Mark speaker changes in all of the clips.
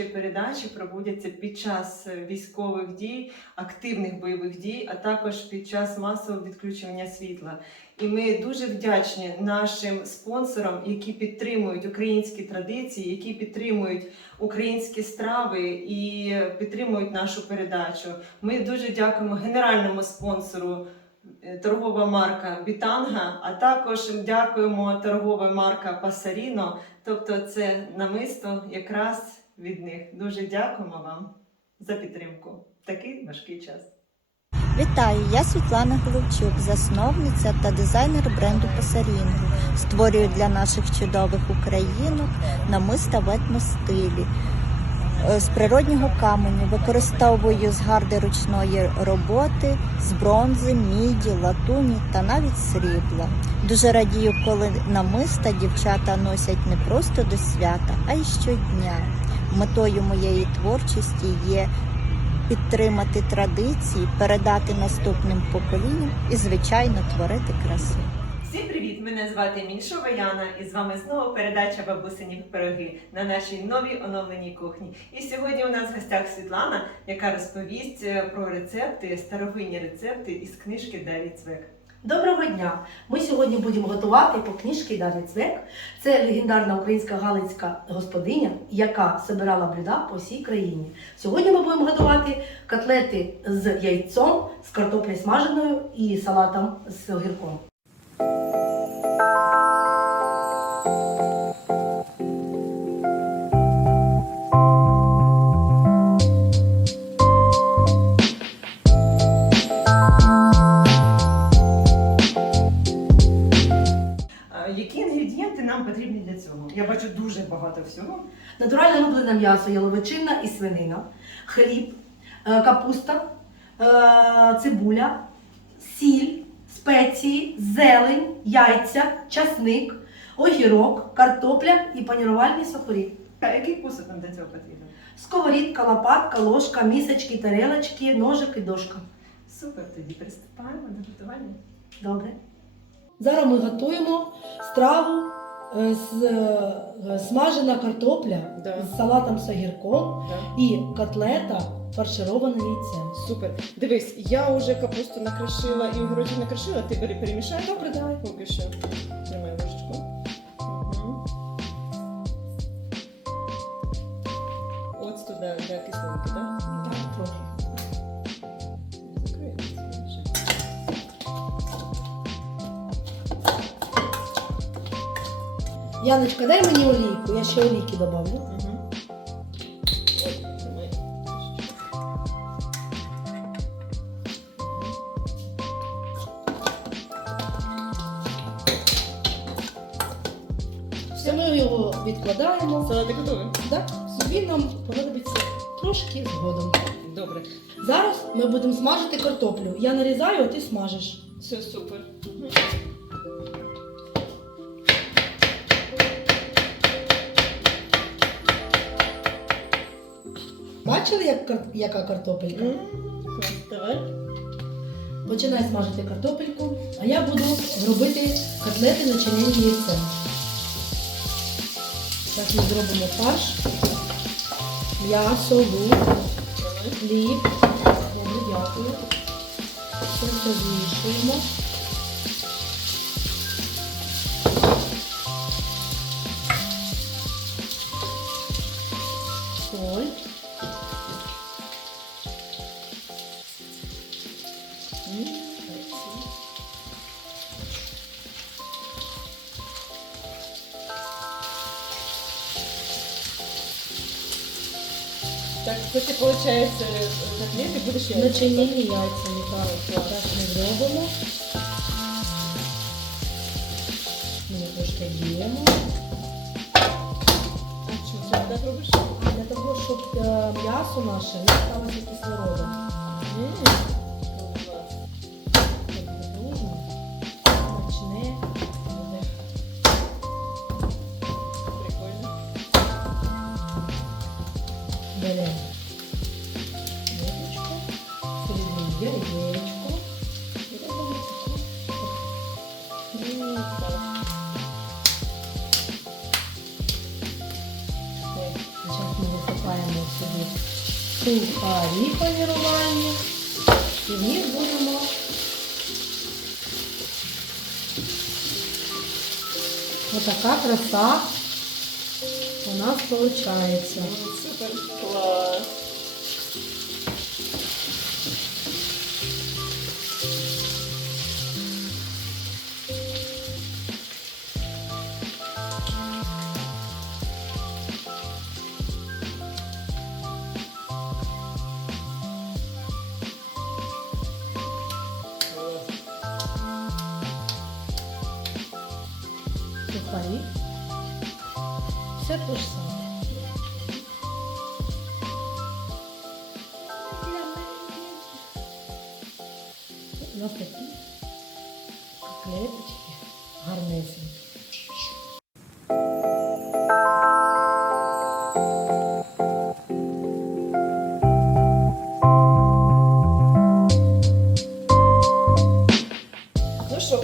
Speaker 1: нашої передачі проводяться під час е, військових дій, активних бойових дій, а також під час масового відключення світла. І ми дуже вдячні нашим спонсорам, які підтримують українські традиції, які підтримують українські страви і підтримують нашу передачу. Ми дуже дякуємо генеральному спонсору. е, Торгова марка Бітанга, а також дякуємо торгова марка Пасаріно. Тобто, це намисто якраз від них. Дуже дякуємо вам за підтримку такий важкий час.
Speaker 2: Вітаю, я Світлана Головчук, засновниця та дизайнер бренду Пасарінго. Створюю для наших чудових українок намиста в етностилі. Е, З природнього каменю використовую згарди ручної роботи з бронзи, міді, латуні та навіть срібла. Дуже радію, коли намиста дівчата носять не просто до свята, а й щодня. Метою моєї творчості є підтримати традиції, передати наступним поколінням і, звичайно, творити красу.
Speaker 1: Всім привіт! Мене звати Міншова Яна, і з вами знову передача бабусині пироги на нашій новій оновленій кухні. І сьогодні у нас в гостях Світлана, яка розповість е, про рецепти, старовинні рецепти із книжки Дарі Цвек.
Speaker 3: Доброго дня! Ми сьогодні будемо готувати по книжці Дар'я Цвек. Це легендарна українська галицька господиня, яка збирала блюда по всій країні. Сьогодні ми будемо готувати котлети з яйцом, з картоплею смаженою і салатом з огірком.
Speaker 1: Дуже багато всього.
Speaker 3: Натуральне рублене м'ясо, яловичина і свинина, хліб, е, капуста, е, цибуля, сіль, спеції, зелень, яйця, часник, огірок, картопля і панірувальний сухарі.
Speaker 1: А який посуд нам для цього потрібен?
Speaker 3: Сковорідка, лопатка, ложка, місочки, тарелочки, ножик і дошка.
Speaker 1: Супер, тоді приступаємо до готування.
Speaker 3: Добре. Зараз ми готуємо страву смажена картопля
Speaker 1: Да.
Speaker 3: з салатом з огірком і котлета фарширована яйцем.
Speaker 1: Супер. Дивись, я вже капусту накришила і огірочок накришила, ти бери перемішай.
Speaker 3: Добре, давай.
Speaker 1: Поки що. Тримай ложечку. Угу. От туди, для кислинки, так?
Speaker 3: Так, Яночка, дай мені олійку, я ще олійки добавлю.
Speaker 1: Угу.
Speaker 3: Все, ми його відкладаємо.
Speaker 1: Салатик готовий?
Speaker 3: Да? Собі нам понадобиться трошки згодом.
Speaker 1: Добре.
Speaker 3: Зараз ми будемо смажити картоплю. Я нарізаю, а ти смажиш.
Speaker 1: Все супер. Угу.
Speaker 3: Бачили, як, яка картопелька?
Speaker 1: Давай.
Speaker 3: Починай смажити картопельку, а я буду робити котлети начинені яйцем. Так ми зробимо фарш, м'ясо, лук, хліб. Добре, дякую. Все змішуємо.
Speaker 1: Це ти, виходить, котлети будеш яйця?
Speaker 3: Начинені яйцями. Так, так ми зробимо. Ми трошки діємо.
Speaker 1: А що, це так робиш?
Speaker 3: Для того, щоб е, м'ясо наше не сталося кислородом. Сухарі панірувальні. І них будемо отака краса у нас виходить.
Speaker 1: Супер клас.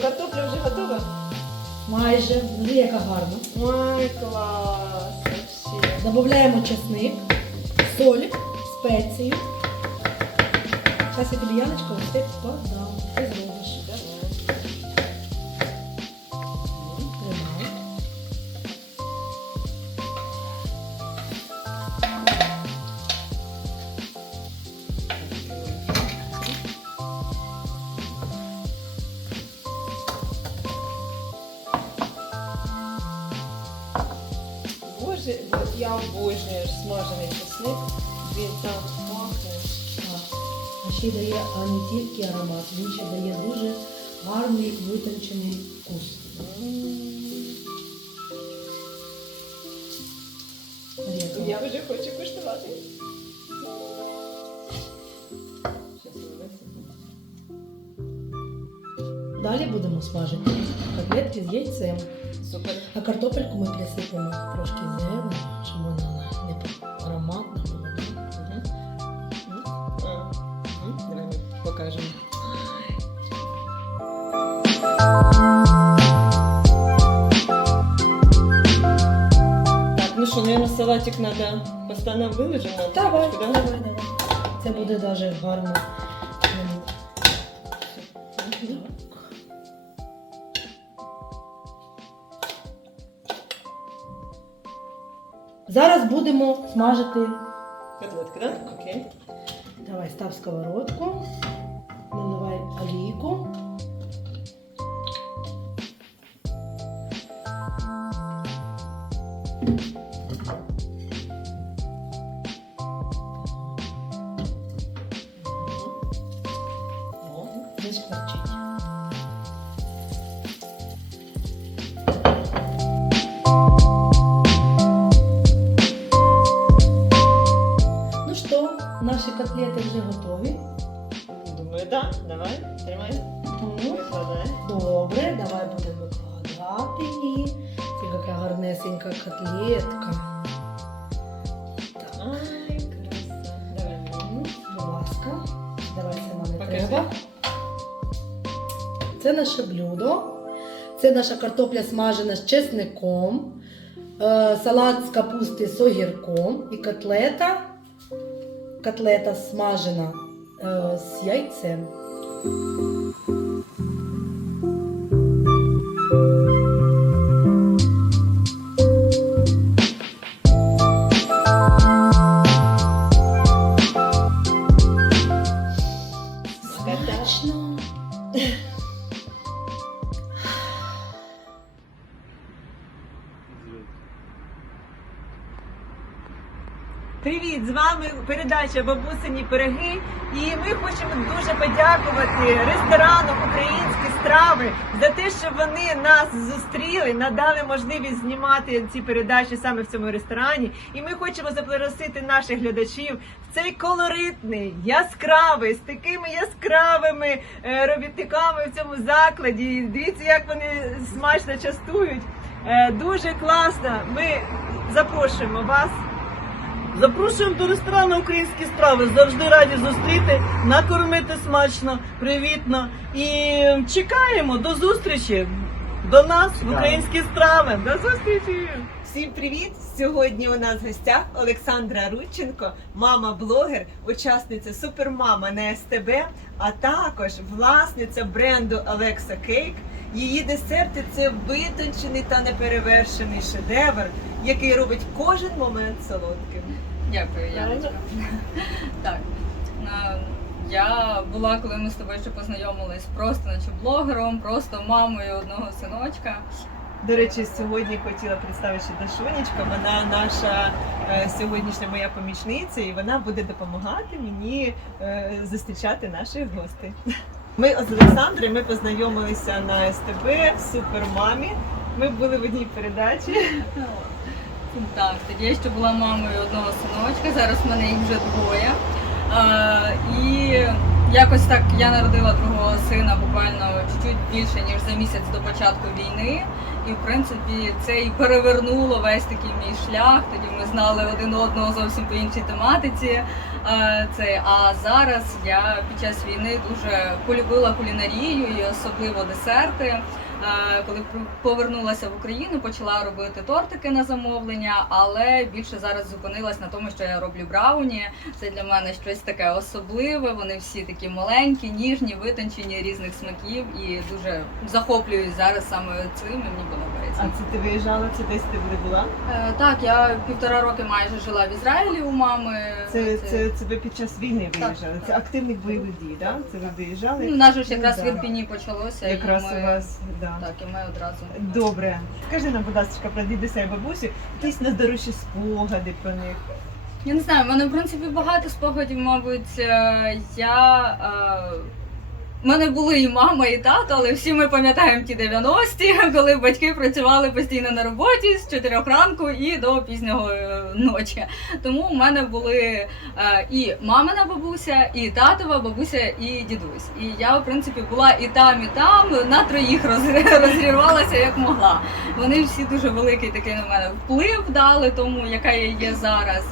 Speaker 1: Картопля вже готова?
Speaker 3: Майже, вже яка гарна.
Speaker 1: Ой, клас. Вообще.
Speaker 3: Добавляємо чесник, соль, спецію. Зараз я тобі Яночка все подам.
Speaker 1: Смажений чесник. Він так пахне.
Speaker 3: А ще дає а не тільки аромат, він ще дає дуже гарний витончений вкус.
Speaker 1: Я вже хочу куштувати.
Speaker 3: Далі будемо смажити котлетки з яйцем.
Speaker 1: Супер.
Speaker 3: А картопельку ми присипемо трошки зелені, щоб вона не по- ароматна була.
Speaker 1: Мгм. А, мгм. Давай ми покажемо. Так, ну що, наверное, салатик надо постоянно виложимо на
Speaker 3: Давай,
Speaker 1: да?
Speaker 3: давай, давай. Це буде дуже гарно. Зараз будемо смажити.
Speaker 1: Котлетки, да? Окей.
Speaker 3: Давай, став сковородку, наливай олійку.
Speaker 1: О.
Speaker 3: Це наша картопля смажена з чесником, е, салат з капусти з огірком і котлета. Котлета смажена е, з яйцем.
Speaker 1: Передача Бабусині пироги. І ми хочемо дуже подякувати ресторану Українські страви за те, що вони нас зустріли, надали можливість знімати ці передачі саме в цьому ресторані. І ми хочемо запросити наших глядачів в цей колоритний, яскравий, з такими яскравими е, робітниками в цьому закладі. Дивіться, як вони смачно частують. Е, Дуже класно. Ми запрошуємо вас.
Speaker 4: Запрошуємо до ресторану українські страви. Завжди раді зустріти, накормити смачно, привітно. І чекаємо до зустрічі до нас в українські страви.
Speaker 1: До зустрічі! Всім привіт! Сьогодні у нас в гостях Олександра Рудченко, мама-блогер, учасниця Супермама на СТБ, а також власниця бренду Alexa Cake. Її десерти це витончений та неперевершений шедевр, який робить кожен момент солодким.
Speaker 5: Дякую, Яночка. Так. Я була, коли ми з тобою ще познайомились, просто наче блогером, просто мамою одного синочка.
Speaker 1: До речі, сьогодні хотіла представити ще Дашунечка. Вона наша е, сьогоднішня моя помічниця, і вона буде допомагати мені е, зустрічати наших гостей. Ми з Олександрою ми познайомилися на СТБ в супермамі. Ми були в одній передачі.
Speaker 5: Так, тоді я ще була мамою одного синочка, зараз в мене їх вже двоє. А, і якось так я народила другого сина буквально чуть-чуть більше, ніж за місяць до початку війни. І в принципі це і перевернуло весь такий мій шлях. Тоді ми знали один одного зовсім по іншій тематиці. А, Це, а зараз я під час війни дуже полюбила кулінарію і особливо десерти. Е, Коли повернулася в Україну, почала робити тортики на замовлення, але більше зараз зупинилась на тому, що я роблю брауні. Це для мене щось таке особливе. Вони всі такі маленькі, ніжні, витончені різних смаків і дуже захоплююсь зараз саме цим. і Мені
Speaker 1: А це ти виїжджала? Це десь ти де була?
Speaker 5: Е, Так, я півтора роки майже жила в Ізраїлі у мами.
Speaker 1: Це, це, це ви під час війни
Speaker 5: Так,
Speaker 1: виїжджали. Це
Speaker 5: так.
Speaker 1: активних бойових дій, так? Це ви виїжджали?
Speaker 5: Ну, у нас ж
Speaker 1: Ну,
Speaker 5: якраз
Speaker 1: да.
Speaker 5: в Ірпіні почалося.
Speaker 1: Якраз
Speaker 5: і ми...
Speaker 1: у вас, да.
Speaker 5: Так, і ми одразу.
Speaker 1: Добре. Скажи нам, будь ласка, про дідуся і бабусю, якісь найдорожчі спогади про них.
Speaker 5: Я не знаю, в мене в принципі багато спогадів, мабуть. е, Я. е, в мене були і мама, і тато, але всі ми пам'ятаємо ті 90-ті, коли батьки працювали постійно на роботі з 4 ранку і до пізнього е, ночі. Тому в мене були е, і мамина бабуся, і татова бабуся, і дідусь. І я, в принципі, була і там, і там, на троїх роз- розривалася як могла. Вони всі дуже великий такий на мене вплив дали, тому яка я є зараз.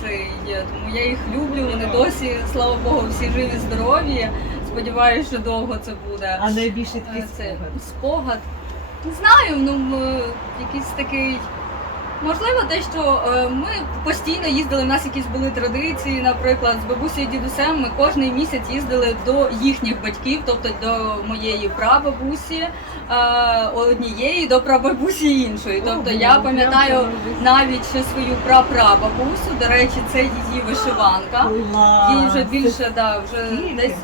Speaker 5: Це є, тому я їх люблю. Вони досі, слава Богу, всі живі, здорові. Сподіваюся, що довго це буде.
Speaker 1: А найбільше твій
Speaker 5: Е, Це
Speaker 1: спогад.
Speaker 5: Не знаю, ну якийсь такий. Можливо, те, що е, ми постійно їздили, у нас якісь були традиції, наприклад, з бабусею і дідусем ми кожний місяць їздили до їхніх батьків, тобто до моєї прабабусі е, однієї, до прабабусі іншої. Тобто я пам'ятаю навіть ще свою прапрабабусю, до речі, це її вишиванка. Їй вже більше, да, вже десь,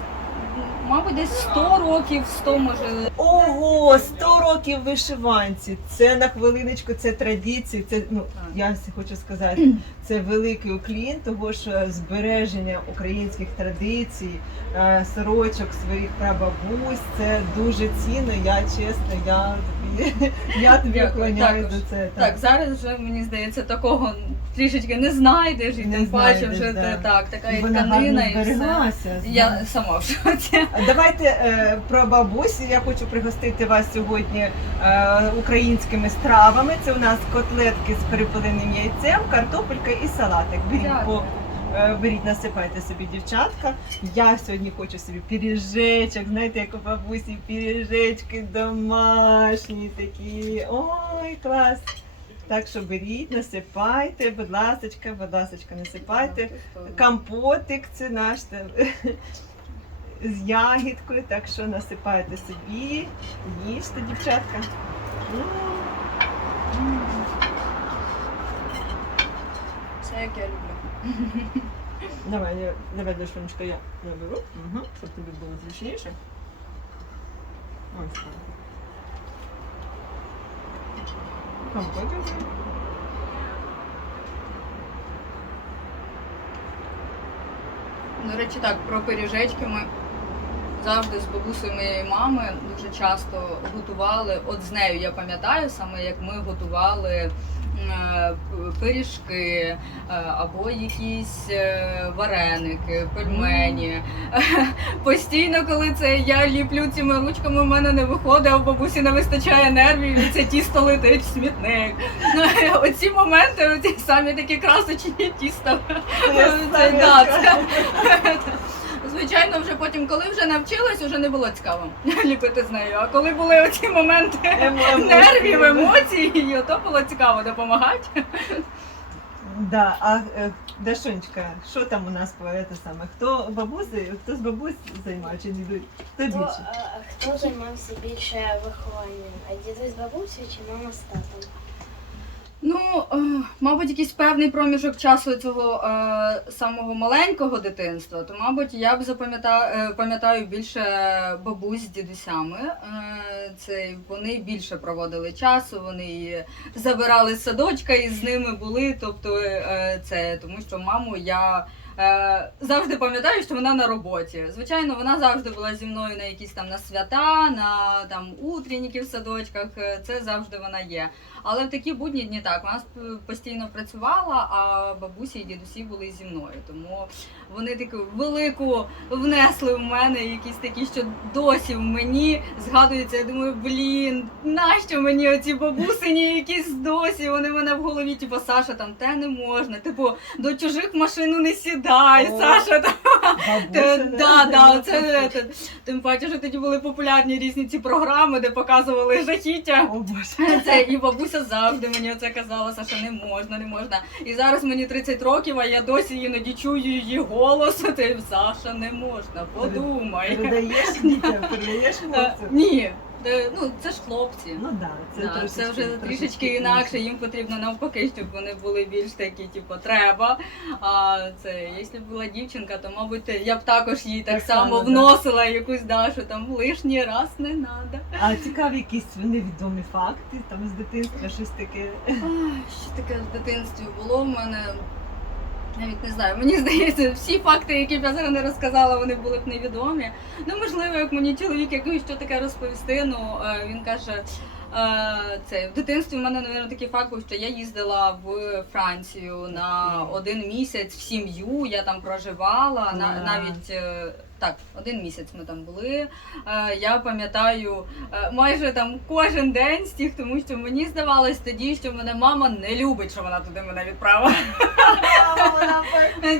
Speaker 5: мабуть, десь 100 років, 100 може.
Speaker 1: Ого, 100 років вишиванці. Це на хвилиночку, це традиції. Це ну я хочу сказати, це великий уклін, того що збереження українських традицій, е, сорочок своїх прабабусь. Це дуже цінно. Я чесно, я тобі я тобі вклоняюсь за це.
Speaker 5: Так, зараз вже мені здається, такого трішечки не знайдеш, і
Speaker 1: Не
Speaker 5: тим паче
Speaker 1: знайдеш,
Speaker 5: вже
Speaker 1: да.
Speaker 5: те- так, така і
Speaker 1: Вона
Speaker 5: тканина,
Speaker 1: гарно
Speaker 5: і все.
Speaker 1: збереглася.
Speaker 5: Я сама в шоці.
Speaker 1: Давайте е, про бабусі. Я хочу пригостити вас сьогодні е, українськими стравами. Це у нас котлетки з перепеленим яйцем, картопелька і салатик. Беріть
Speaker 5: Дякую.
Speaker 1: по е, беріть, насипайте собі дівчатка. Я сьогодні хочу собі піріжечок. Знаєте, як у бабусі піріжечки домашні такі. Ой, клас! Так що беріть, насипайте, будь ласочка, будь ласочка, насипайте. Компотик це наш там, з ягідкою, так що насипайте собі, їжте, дівчатка.
Speaker 5: Все як я люблю.
Speaker 1: Давай, я, давай, Дашунечка, я наберу, угу, щоб тобі було зручніше. Ось так. Компотик.
Speaker 5: До речі, так, про пиріжечки ми завжди з бабусею моєї мами дуже часто готували. От з нею я пам'ятаю саме, як ми готували пиріжки е, або якісь е, вареники, пельмені. Постійно, коли це я ліплю цими ручками, в мене не виходить, а в бабусі не вистачає нервів, і це тісто летить в смітник. Ну, Оці моменти, оці самі такі красочні тіста. Це, да, це, Звичайно, вже потім, коли вже навчилась, вже не було цікаво ліпити з нею. А коли були оці моменти нервів, емоцій, то було цікаво допомагати.
Speaker 6: Да, а е, Дашунечка, що там у нас по це саме? Хто бабуси, хто з бабусь займає чи дідусь? Хто
Speaker 7: Хто,
Speaker 6: більше?
Speaker 7: е, хто займався більше вихованням? А дідусь з бабусею чи мама з татом?
Speaker 5: Ну, е, мабуть, якийсь певний проміжок часу цього е, самого маленького дитинства, то, мабуть, я б запам'ятаю пам'ятаю більше бабусь з дідусями. Е, це вони більше проводили часу, вони забирали садочка і з ними були. Тобто, е, це тому, що маму я. Е, завжди пам'ятаю, що вона на роботі. Звичайно, вона завжди була зі мною на якісь там на свята, на там утренніки в садочках. е, Це завжди вона є. Але в такі будні дні так, вона сп- постійно працювала, а бабусі і дідусі були зі мною. Тому вони таку велику внесли в мене якісь такі, що досі в мені згадуються. Я думаю, блін, нащо мені оці бабусині якісь досі? Вони в мене в голові, типу, Саша, там те не можна. Типу, до чужих машину не сідай,
Speaker 6: О,
Speaker 5: Саша. Там,
Speaker 6: Бабуся,
Speaker 5: да, да, це, це, тим паче, що тоді були популярні різні ці програми, де показували жахіття.
Speaker 6: О Боже.
Speaker 5: Це і бабуся завжди мені це казала, Саша, не можна, не можна. І зараз мені 30 років, а я досі іноді чую її голос. Ти Саша, не можна, подумай.
Speaker 6: Передаєш дітям, передаєш
Speaker 5: Е,
Speaker 6: хлопцям?
Speaker 5: Ні, е, ну це ж хлопці.
Speaker 6: Ну да, це,
Speaker 5: Да,
Speaker 6: трошечки,
Speaker 5: це вже
Speaker 6: трошечки
Speaker 5: трішечки інакше, їм потрібно навпаки, щоб вони були більш такі, типу, треба. А це, якщо б була дівчинка, то мабуть я б також їй так,
Speaker 6: Так
Speaker 5: само
Speaker 6: да.
Speaker 5: вносила якусь Дашу, там лишній раз не треба.
Speaker 6: А цікаві якісь невідомі факти там з дитинства, щось таке.
Speaker 5: Ах, Що таке в дитинстві було в мене? Навіть не знаю, мені здається, всі факти, які б я зараз не розказала, вони були б невідомі. Ну, можливо, як мені чоловік якийсь що таке розповісти, ну е, він каже. е, Це в дитинстві в мене, мабуть, такий факт був, що я їздила в Францію на один місяць в сім'ю. Я там проживала. На навіть е, так, один місяць ми там були. Е, Я пам'ятаю е, майже там кожен день з тих, тому що мені здавалось тоді, що мене мама не любить, що вона туди мене відправила.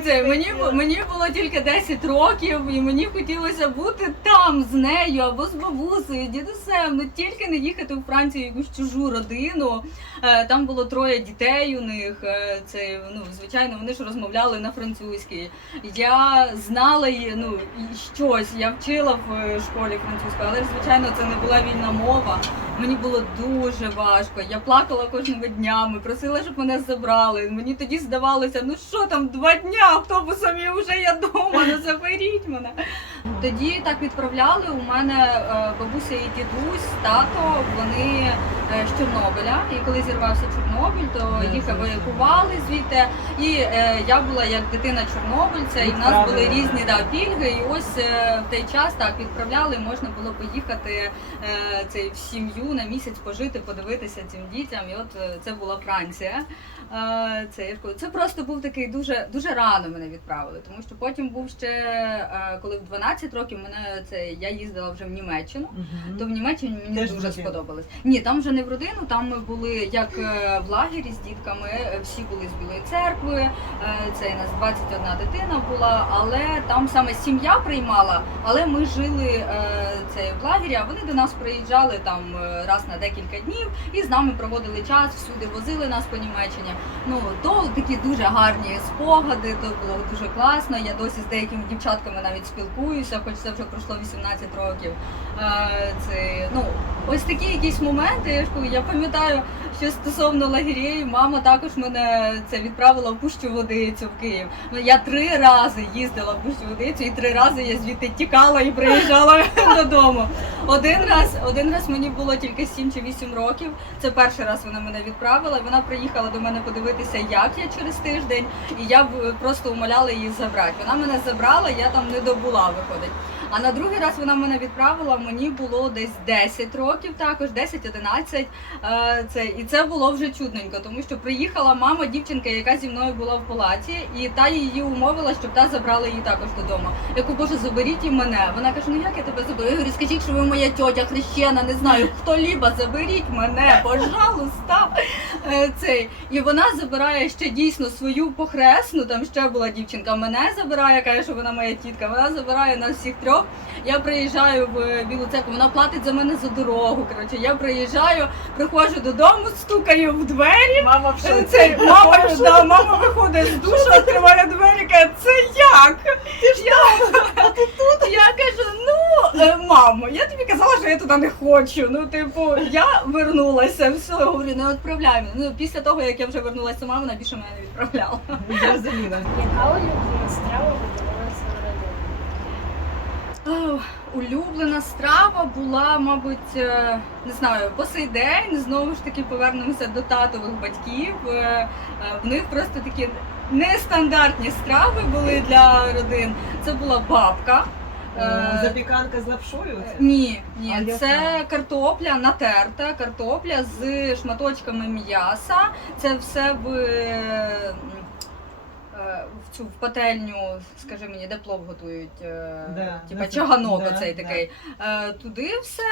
Speaker 5: Це, мені, мені було тільки 10 років, і мені хотілося бути там з нею або з бабусею, дідусем. Ну тільки не їхати у Францію в якусь чужу родину. Е, Там було троє дітей у них. Це ну звичайно, вони ж розмовляли на французькій. Я знала її, ну щось. Я вчила в е, школі французьку, але звичайно це не була вільна мова. Мені було дуже важко. Я плакала кожного дня. Ми просила, щоб мене забрали. Мені тоді здавалося, ну що там, два дня автобусом і вже я вдома, ну заберіть мене. Тоді так відправляли. У мене е, бабуся і дідусь, тато, вони е, з Чорнобиля. І коли зірвався Чорнобиль, то їх евакували звідти. І я була як дитина Чорнобильця, і в нас були різні да, пільги. І ось е, в той час так відправляли. Можна було поїхати е, цей в сім'ю на місяць пожити, подивитися цим дітям. І от е, це була Франція. Це, це просто був такий дуже дуже рано мене відправили, тому що потім був ще коли в 12 років мене це я їздила вже в Німеччину. То в Німеччині мені
Speaker 6: Теж
Speaker 5: дуже сподобалось. Ні, там вже не в родину, там ми були як в лагері з дітками. Всі були з Білої церкви. Це у нас 21 дитина була, але там саме сім'я приймала. Але ми жили е, це в лагері, а вони до нас приїжджали там е, раз на декілька днів і з нами проводили час, всюди возили нас по Німеччині. Ну то такі дуже гарні спогади, то було дуже класно. Я досі з деякими дівчатками навіть спілкуюся, хоч це вже пройшло 18 років. Е, Це ну ось такі якісь моменти. Я пам'ятаю, що стосовно лагерів, мама також мене це відправила в Пущу Водицю в Київ. Ну я три рази їздила в Пущу Водицю, і три рази я звідти тікала і приїжджала додому. Один раз, один раз мені було тільки 7 чи 8 років. Це перший раз вона мене відправила. Вона приїхала до мене подивитися, як я через тиждень, і я б, просто умоляла її забрати. Вона мене забрала, я там не добула, виходить. А на другий раз вона мене відправила, мені було десь 10 років, також 10-11. Е, Це і це було вже чудненько, тому що приїхала мама, дівчинка, яка зі мною була в палаті, і та її умовила, щоб та забрала її також додому. Я кажу, боже, заберіть і мене. Вона каже: ну як я тебе заберу? Я говорю, скажіть, що ви моя тьотя хрещена, не знаю, хто ліба, заберіть мене, пожалуйста. Е, Цей і вона забирає ще дійсно свою похресну. Там ще була дівчинка. Мене забирає, каже, що вона моя тітка. Вона забирає нас всіх трьох. Я приїжджаю в Білу церкву. Вона платить за мене за дорогу. Коротше, я приїжджаю, приходжу додому, стукаю в двері.
Speaker 6: Мама в
Speaker 5: Е,
Speaker 6: шоці.
Speaker 5: Цей мама, да, мама виходить з душу, відкриває двері, каже, це як? Я, я кажу, ну е, мамо, я тобі казала, що я туди не хочу. Ну, типу, я вернулася, все, говорю, не відправляй мене. Ну, після того, як я вже вернулася сама, вона більше мене не відправляла.
Speaker 6: Зрозуміла.
Speaker 7: Яка улюблена страва готувалася в родині?
Speaker 5: Ох, Улюблена страва була, мабуть, е, не знаю, по сей день знову ж таки повернемося до татових батьків. Е, е, В них просто такі нестандартні страви були для родин. Це була бабка. Е,
Speaker 6: Запіканка з лапшою?
Speaker 5: Е. Ні, ні, це картопля натерта, картопля з шматочками м'яса. Це все в, е, е, в цю в пательню, скажи мені, де плов готують. е,
Speaker 6: Да,
Speaker 5: Типа
Speaker 6: да,
Speaker 5: чаганок
Speaker 6: да,
Speaker 5: оцей
Speaker 6: да.
Speaker 5: такий. Е, Туди все.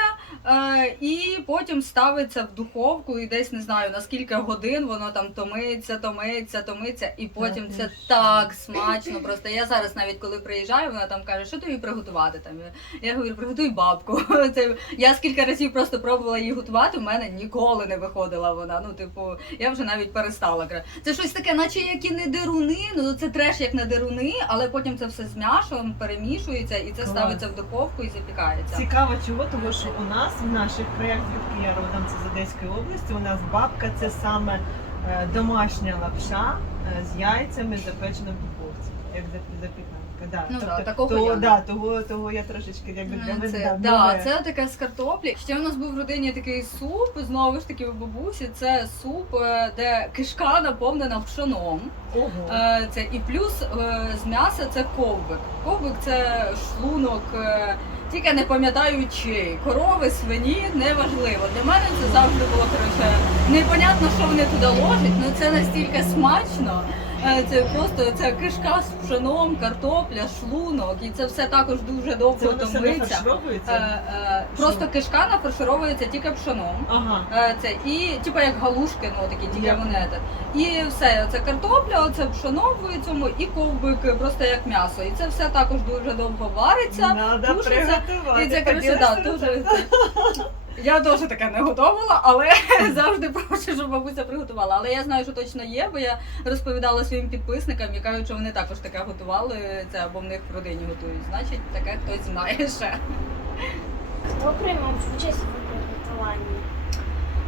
Speaker 5: е, І потім ставиться в духовку і десь не знаю на скільки годин воно там томиться, томиться, томиться, і потім це
Speaker 6: що?
Speaker 5: так смачно. Просто я зараз навіть коли приїжджаю, вона там каже, що тобі приготувати там. Я говорю, приготуй бабку. Це я скільки разів просто пробувала її готувати. У мене ніколи не виходила вона. Ну, типу, я вже навіть перестала. Це щось таке, наче які не деруни. Ну це треш як на деруни, але потім це все з м'яшом перемішується і це
Speaker 6: Клас.
Speaker 5: ставиться в духовку і запікається.
Speaker 6: Цікаво чого, тому що у нас в наших краях, звідки я родом, це з Одеської області, у нас бабка це саме е, домашня лапша е, з яйцями, запечена в духовці, як зап- запіканка. Да.
Speaker 5: Ну
Speaker 6: тобто,
Speaker 5: да, такого я
Speaker 6: да, того, того я трошечки якби для
Speaker 5: Ну,
Speaker 6: мене.
Speaker 5: Це,
Speaker 6: да,
Speaker 5: да, це таке з картоплі. Ще у нас був в родині такий суп, знову ж таки у бабусі. Це суп, е, де кишка наповнена пшоном.
Speaker 6: Ого.
Speaker 5: Е, Це і плюс е, з м'яса це ковбик. Ковбик це шлунок. Тільки не пам'ятаю чий. Корови, свині, неважливо. Для мене це завжди було коротше. Непонятно, що вони туди ложать, але це настільки смачно. Е, Це просто ця кишка з пшеном, картопля, шлунок, і це все також дуже довго
Speaker 6: все
Speaker 5: томиться. Е,
Speaker 6: нафаршировується?
Speaker 5: е, Просто кишка нафаршировується тільки пшоном.
Speaker 6: Ага.
Speaker 5: Е, Це і типу як галушки, ну такі тільки
Speaker 6: Я
Speaker 5: вони. І все, це картопля, оце пшоно в цьому, і ковбик просто як м'ясо. І це все також дуже довго вариться.
Speaker 6: Надо
Speaker 5: тушиться,
Speaker 6: приготувати.
Speaker 5: І це коротше, да, дуже. Я теж таке не готувала, але завжди прошу, щоб бабуся приготувала. Але я знаю, що точно є, бо я розповідала своїм підписникам і кажуть, що вони також таке готували. Це або в них в родині готують. Значить, таке хтось знає ще.
Speaker 7: Хто приймав участь у приготуванні?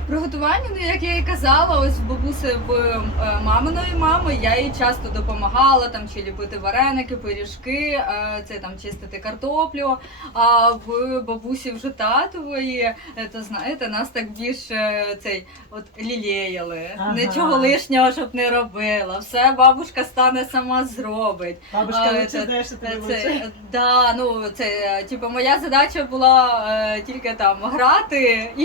Speaker 5: Приготування, ну як я і казала, ось в бабуси в е, маминої мами я їй часто допомагала там чи ліпити вареники, пиріжки, е, це там чистити картоплю. А в бабусі вже татової, е, то знаєте, нас так більше цей от лілеяли.
Speaker 6: Ага.
Speaker 5: Нічого лишнього, щоб не робила. Все бабушка стане сама зробить.
Speaker 6: Бабушка
Speaker 5: А,
Speaker 6: лучше знає, що тобі
Speaker 5: Це,
Speaker 6: лучше.
Speaker 5: да, ну це типу, моя задача була тільки там грати і,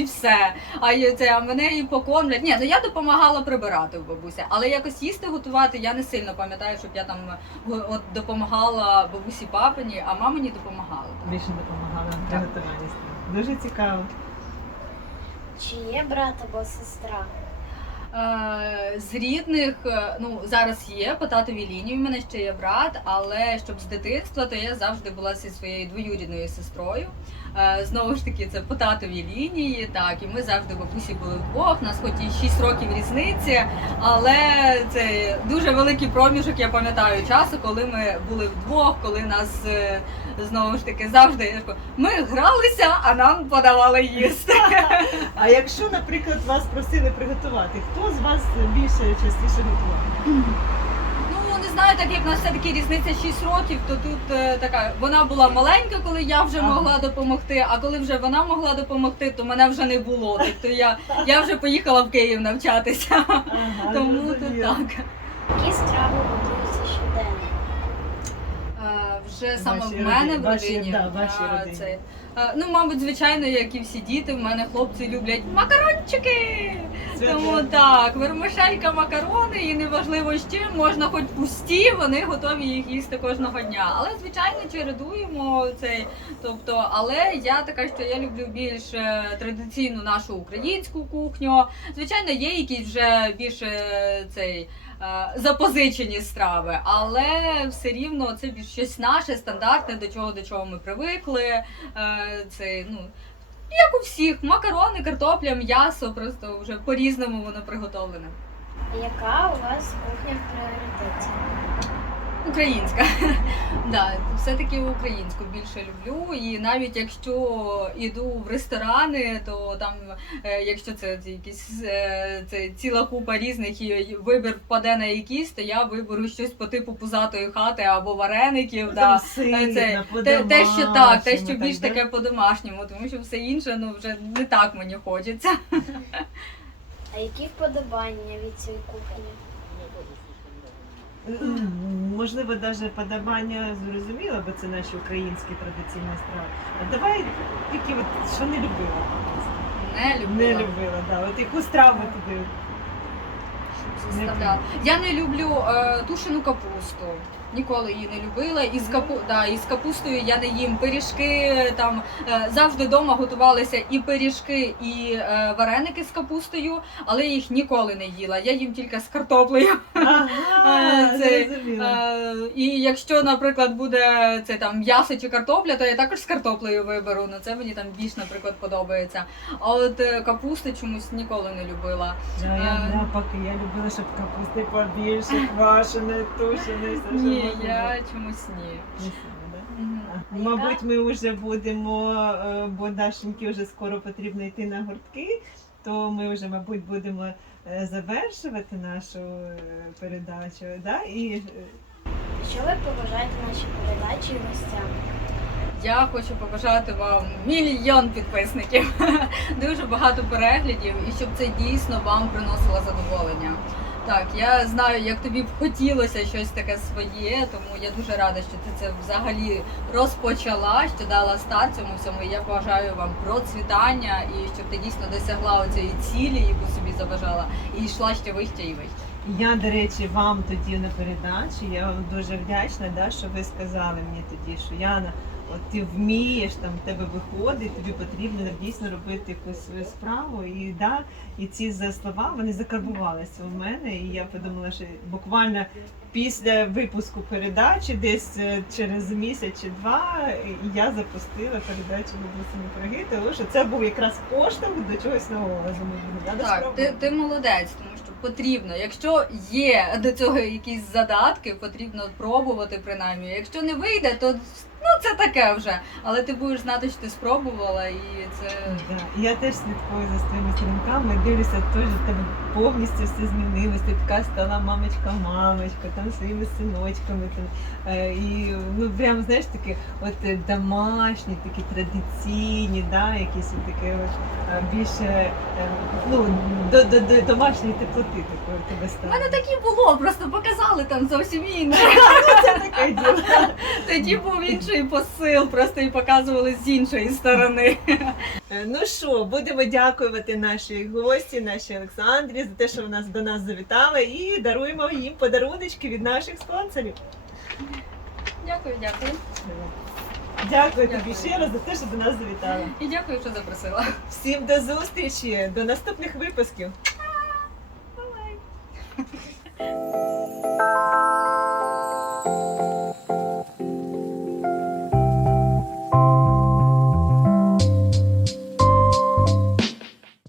Speaker 5: і все. А це а мене і покормлять. Ні, ну я допомагала прибирати в бабусі, але якось їсти готувати я не сильно пам'ятаю, щоб я там е, от допомагала бабусі папині, а мамині допомагала.
Speaker 6: Більше допомагала приготуванні. Дуже цікаво.
Speaker 7: Чи є брат або сестра?
Speaker 5: Е, З рідних, е, ну зараз є по татовій лінії. У мене ще є брат, але щоб з дитинства, то я завжди була зі своєю двоюрідною сестрою. Е, Знову ж таки, це по татовій лінії. Так, і ми завжди бабусі були вдвох. Нас хоч і 6 років різниці, але це дуже великий проміжок. Я пам'ятаю часу, коли ми були вдвох, коли нас е, знову ж таки завжди ми гралися, а нам подавали їсти.
Speaker 6: А якщо, наприклад, вас просили приготувати, хто з вас більше частіше готував?
Speaker 5: Знаю, так як в нас все таки різниця 6 років, то тут е, така вона була маленька, коли я вже
Speaker 6: Ага.
Speaker 5: могла допомогти. А коли вже вона могла допомогти, то мене вже не було. Тобто я, я вже поїхала в Київ навчатися.
Speaker 6: Ага,
Speaker 5: Тому то
Speaker 6: зрозуміло.
Speaker 5: так.
Speaker 7: Які страви
Speaker 5: вже саме в мене в
Speaker 1: вашій-
Speaker 5: родині.
Speaker 1: да, вашій
Speaker 5: а,
Speaker 1: родині.
Speaker 5: це, ну, мабуть, звичайно, як і всі діти, в мене хлопці люблять макарончики.
Speaker 1: Святе.
Speaker 5: Тому так, вермишелька, макарони, і неважливо з чим, можна хоч пусті, вони готові їх їсти кожного дня. Але звичайно чередуємо цей. Тобто, але я така, що я люблю більш е, традиційну нашу українську кухню. Звичайно, є якісь вже більш е, цей. Е, Запозичені страви, але все рівно це щось наше, стандартне, до чого до чого ми привикли. Е, Це ну як у всіх, макарони, картопля, м'ясо, просто вже по-різному воно приготовлене.
Speaker 7: Яка у вас кухня в пріоритеті?
Speaker 5: Українська. да, все-таки українську більше люблю. І навіть якщо йду в ресторани, то там, е, якщо це, це якісь е, це ціла купа різних і вибір впаде на якісь, то я виберу щось по типу пузатої хати або вареників.
Speaker 1: Ну,
Speaker 5: да.
Speaker 1: там сильно,
Speaker 5: Це, те, те, що так, те, що
Speaker 1: по-домашньому,
Speaker 5: більш
Speaker 1: так,
Speaker 5: таке по-домашньому, тому що все інше ну вже не так мені хочеться.
Speaker 7: А які вподобання від цієї кухні?
Speaker 1: М, Можливо, навіть подобання зрозуміло, бо це наші українські традиційні страви. А давай тільки от, що не любила.
Speaker 5: Не любила.
Speaker 1: Не любила, да. От яку страву тобі?
Speaker 5: заставляла. Я не люблю е, тушену капусту. Ніколи її не любила. І з капу да, і з капустою я не їм пиріжки. Там е, завжди вдома готувалися і пиріжки, і е, вареники з капустою, але я їх ніколи не їла. Я їм тільки з картоплею.
Speaker 1: Ага,
Speaker 5: Е, це. І якщо, наприклад, буде це там м'ясо чи картопля, то я також з картоплею виберу. Ну це мені там більш, наприклад, подобається. А от капусти чомусь ніколи не любила.
Speaker 1: Да, я навпаки, я любила, щоб капусти побільше, квашеної, тушеної, все,
Speaker 5: Ні, я чомусь ні.
Speaker 1: А, Мабуть, ми вже будемо, е, бо Дашеньки вже скоро потрібно йти на гуртки, то ми вже, мабуть, будемо е, завершувати нашу е, передачу. Да? І
Speaker 7: Що ви побажаєте нашій передачі і гостям?
Speaker 5: Я хочу побажати вам мільйон підписників, дуже багато переглядів, і щоб це дійсно вам приносило задоволення. Так, я знаю, як тобі б хотілося щось таке своє, тому я дуже рада, що ти це взагалі розпочала, що дала старт цьому всьому. І я бажаю вам процвітання і щоб ти дійсно досягла цієї цілі, яку собі забажала, і йшла ще вище і вище.
Speaker 1: я, до речі, вам тоді на передачі, я вам дуже вдячна, да, що ви сказали мені тоді, що Яна, от ти вмієш, там в тебе виходить, тобі потрібно дійсно робити якусь свою справу. І да, і ці слова вони закарбувалися у мене. І я подумала, що буквально після випуску передачі, десь е, через місяць чи два, я запустила передачу «Бабусині пироги», тому що це був якраз поштовх до чогось нового. Я думаю, «Блін,
Speaker 5: Так, ти, ти молодець, тому що потрібно. Якщо є до цього якісь задатки, потрібно пробувати принаймні. Якщо не вийде, то ну це таке вже. Але ти будеш знати, що ти спробувала, і це
Speaker 1: Да. Я теж слідкую за своїми сторінками, дивлюся, теж в тебе повністю все змінилось. Ти така стала мамочка-мамочка, там своїми синочками. Там, е, і ну прям знаєш такі от домашні, такі традиційні, да, якісь от таке от е, більше е, ну, до, до, до домашньої теплоти такої в тебе
Speaker 5: У
Speaker 1: стало.
Speaker 5: мене так і було, просто показали там зовсім інше.
Speaker 1: Це таке діло.
Speaker 5: Тоді був інший посил, просто і показували з іншої сторони.
Speaker 1: Е, Ну що, будемо дякувати нашій гості, нашій Олександрі, за те, що вона до нас завітала, і даруємо їм подаруночки від наших спонсорів.
Speaker 5: Дякую, дякую.
Speaker 1: Дякую тобі
Speaker 5: Дякую.
Speaker 1: ще раз за те, що до нас завітала.
Speaker 5: І дякую, що запросила.
Speaker 1: Всім до зустрічі, до наступних випусків.
Speaker 5: Бувай.